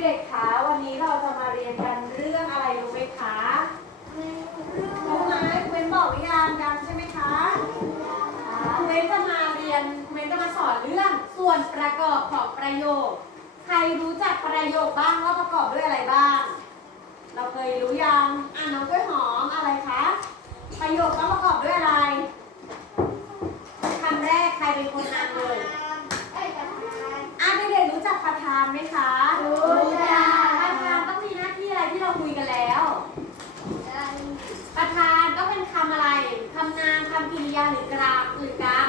เด็กๆคะวันนี้เราจะมาเรียนกันเรื่องอะไรรู้ไหมคะรู้ไหมคุณเบนบอกหรือยังยังใช่ไหมคะคุณเบนจะมาเรียนคุณเบนจะมาสอนเรื่องส่วนประกอบของประโยค ใครรู้จักประโยคบ้างว่าประกอบด้วยอะไรบ้าง เราเคยรู้ยังอะน้องกล้วยหอมอะไรคะประโยคต้องประกอบด้วยอะไรคำแรกใครเป็นคนนำเลยอะเด็กๆรู้จักประธานไหมคะรู้จัก ประธานต้องมีหน้าที่อะไรที่เราคุยกันแล้ว ประธานต้องเป็นคำอะไร คำนามคำกริยาหรือกราบหรือกรรม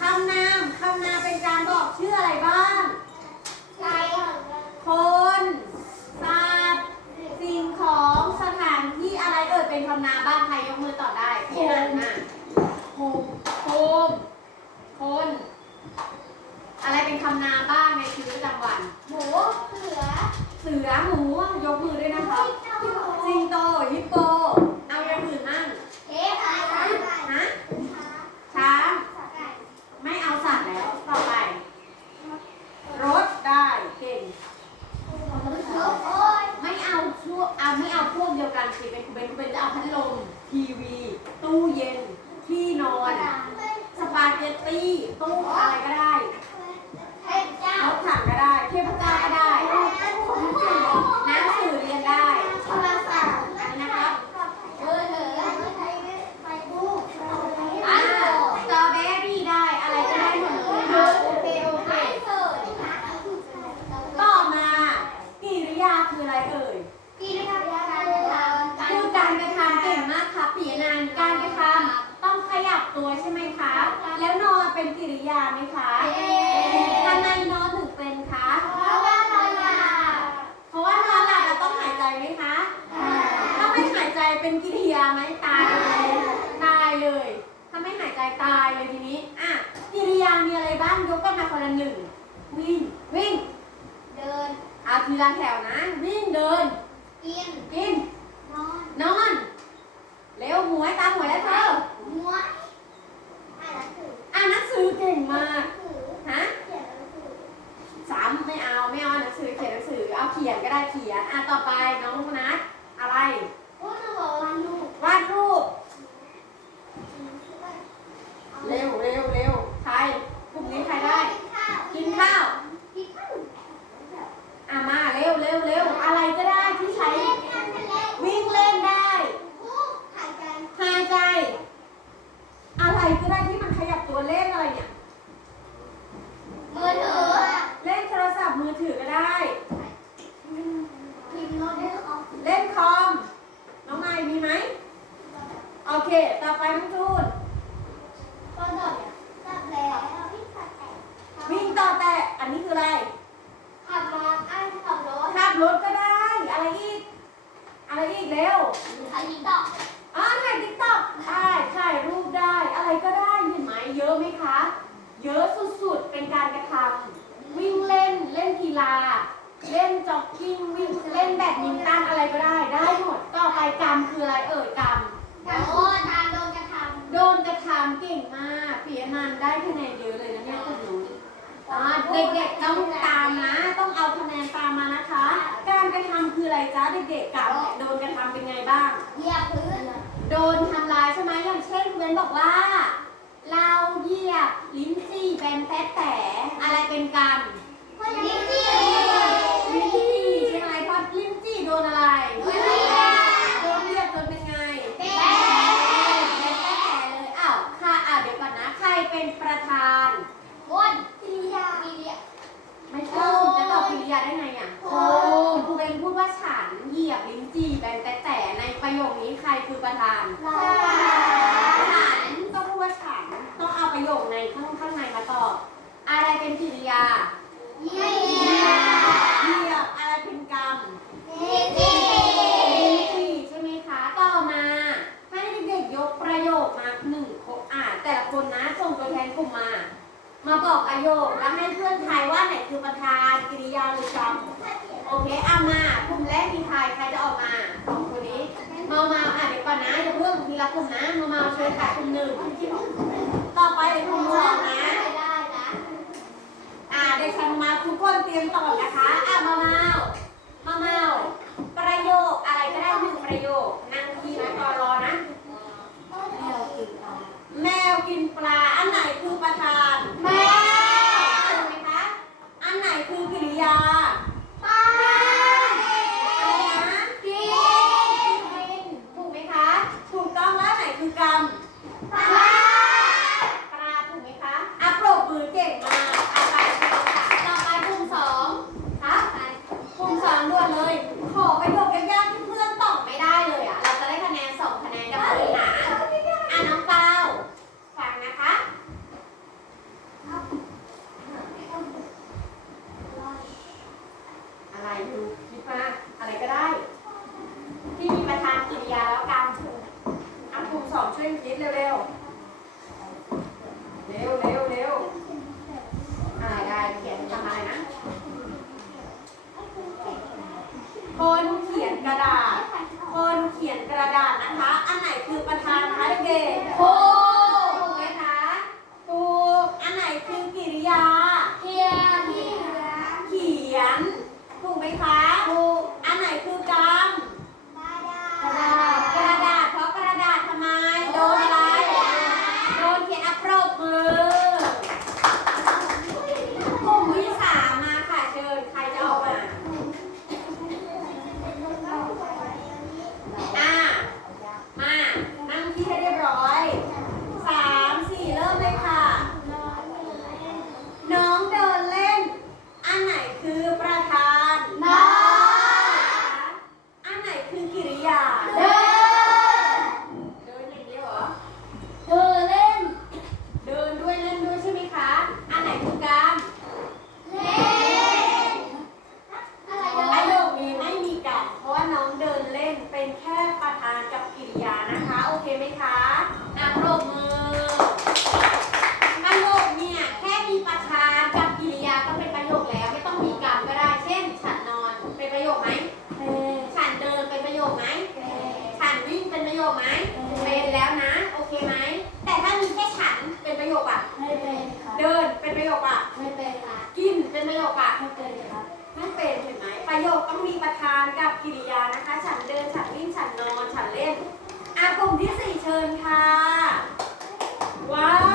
คำนามคำนามเป็นการบอกชื่ออะไรบ้างคนสัตว์สิ่งของสถานที่อะไรเอ่ยเป็นคำนามบ้างใครยกมือตอบได้พี่นันน่ะโฮมโฮมคน อะไรเป็นคำนามบ้างในชีวิตประจำวันเสือหมูยกมือด้วยนะคะสิงโตฮิปโป เอาอย่างอื่นมั่งฮะช้างไม่เอาสัตว์แล้ว ต่อไป รถได้เก่ง ไม่เอาชั่วเอาไม่เอาพวกเดียวกันสิเป็นเป็นเป็นจะเอาพัดลมทีวี ตู้เย็น ที่นอน สปาเกตตี้ตู้อะไรก็ได้รถถังก็ได้ เทพเจ้าก็ได้หนังสือเรียนได้อันนี้นะครับอ่าสตรอเบอรี่ได้อะไรก็ได้หมดเลยค่ะโอเคโอเคต่อมากิริยาคืออะไรเอ่ย คือการกระทำเก่งมากครับปีนันท์การกระทำต้องขยับตัวใช่ไหมคะ แล้วนอนเป็นกิริยาไหมคะทำไมนอนถึงเป็นคะ เพราะว่านอนหลับเราต้องหายใจไหมคะ ถ้าไม่หายใจเป็นกิริยาไหมตายเลยตายเลย ถ้าไม่หายใจตายเลยทีนี้อะกิริยามีอะไรบ้างยกกันมาคนละหนึ่งวิ่งวิ่งเอาทีละแถวนะ วิ่งเดิน กินนอนเร็วหมวยตามหมวยแล้วเธออ่านหนังสือเก่งมากฮะสามไม่เอาไม่เอาหนังสือเขียนหนังสือเอาเขียนก็ได้เขียนอะต่อไปน้องลูกนัท อะไร วาดรูป เร็วเร็วเร็วใครกลุ่มนี้ใครได้ กินข้าว อะมาเร็วเร็วเร็วอะไรก็ได้ที่ใช้วิ่งเล่นได้ หายใจ อะไรก็ได้ที่มันขยับตัวเล่นอะไรเนี่ย เล่นโทรศัพท์มือถือก็ได้ เล่นคอม น้องไมค์มีไหม โอเค ต่อไปน้องจูน วิ่งต่อแต่ อันนี้คืออะไร ขับรถไอ้ขับรถ ขับรถก็ได้ อะไรอีก อะไรอีกเร็ว ถ่ายติ๊กต็อกอ๋อถ่ายติ๊กต็อกได้ถ่ายรูปได้อะไรก็ได้เห็นไหมเยอะไหมคะ เยอะสุดๆ เป็นการกระทำวิ่งเล่นเล่นกีฬา เล่นจ็อกกิ้งวิ่งเล่นแบดมินตันอะไรก็ได้ได้หมดต่อไปกรรมคืออะไรเอ่ยกรรมโอ้ทางโดนกระทโดนกระทำเก่งมากปียนันท์ได้คะแนนเยอะเลยนะเนี่ยคุณหนูอ่าเด็กๆต้องตามนะต้องเอา จ๊ะเด็กๆกับเนี่ยโดนกระทำเป็นไงบ้าง เหยียบพื้น โดนทำร้ายใช่ไหมอย่างเช่นคุณเบนบอกว่า เราเหยียบลิ้นจี่แบนแต๊ะแต่อะไรเป็นกรรมลิ้นจี่ลิ้นจี่ใช่ไหมเพราะลิ้นจี่โดนอะไรโดนเหยียบโดนเหยียบจนเป็นไงแบนแบนแต๊ะแต่เลยอ้าวค่ะอะเดี๋ยวก่อนนะใครเป็นประธานบนกิริยากิริยาไม่ใช่สิจะตอบ กริยาได้ไงอะโอ้ครูเบนพูดว่าฉันเหยียบลิ้นจี่แบนแต๊ะแต่ในประโยคนี้ใครคือประธานเราฉันต้องพูดว่าฉันต้องเอาประโยคในข้างข้างในมาตอบอะไรเป็นกริยาเหยียเหยีบยบอะไรเป็นกรรมลิ้นจี่ มาบอกอโยกแล้วให้เพื่อนทายว่าไหนคือประธานกิริยาหรือจรมโอเคเอามากลุ่มแรกมีทายใครจะออกมาสองคนนี้เมามาอะเดี๋ยวก่อนนะอย่าเพิ่งทีละกลุ่มนะเมามาช่วยถ่ากลุ่มหนึ่งต่อไปกลุ่มสองนะอ่าเด็กชันมาทุกคนเตรียมตอบนะคะอะมามา องช่วยคิดเร็วเร็วเร็วเร็วเร็วอ่าได้เขียนทำอะไรนะ คนเขียนกระดาษ คนเขียนกระดาษนะคะ อันไหนคือประธานคะเด็กๆถูกถูกไหมคะถูกอันไหนคือกิริยา เขียน เขียน ถูกไหมคะ นนอนฉันเล่นอากลุ่มที่สี่เชิญค่ะ ว้า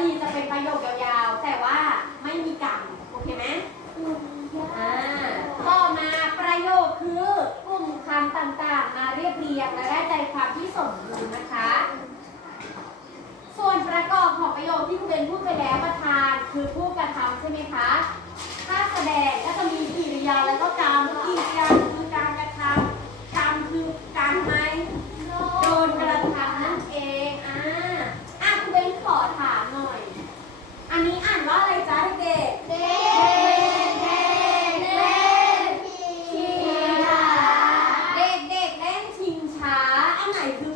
ลีจะเป็นประโยคยาวๆ แต่ว่าไม่มีกรรมโอเคไหมอ่าต่อมาประโยคคือกลุ่มคำต่างๆ มาเรียบเรียงและได้ใจความที่สมบูรณ์นะคะ ส่วนประกอบของประโยคที่คุณเบนพูดไปแล้วประธาน คือผู้กระทำใช่ไหมคะ ถ้าแสดงก็จะมีกิริยาและก็กรรมกิริยา คือ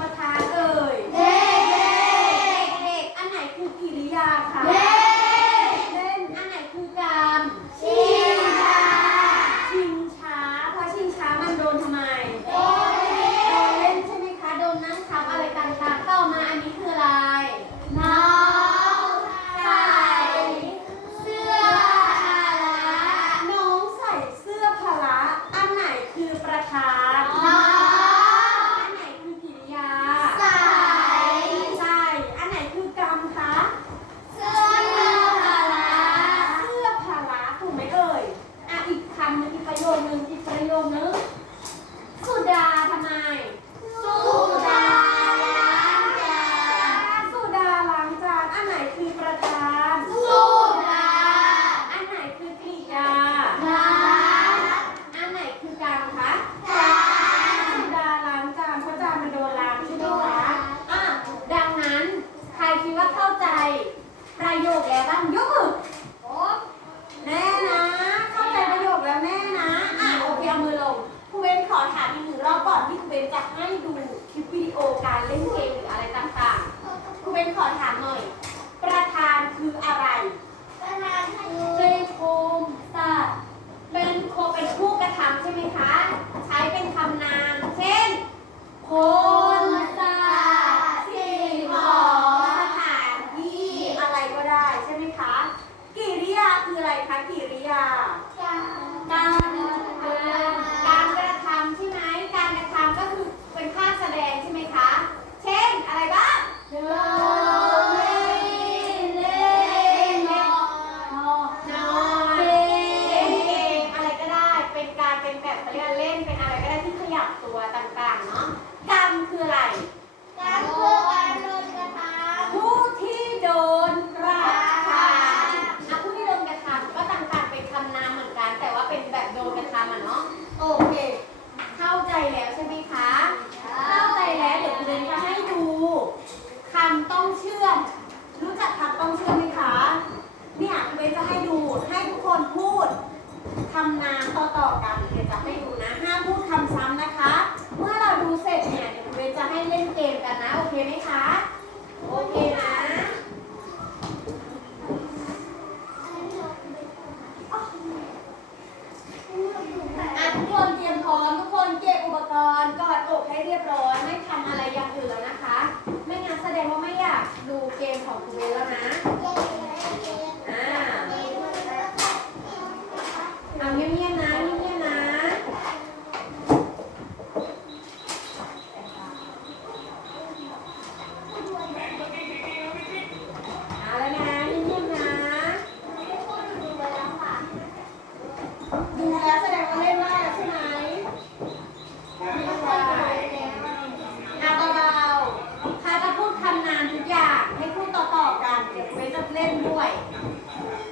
การเล่นเกมหรืออะไรต่างๆ ครูเบนขอถามหน่อย ประธานคืออะไร ประธานคือเป็นโคมศาตร์เป็นโคเป็นผู้กระทำใช่ไหมคะ ใช้เป็นคำนาม เช่น โคม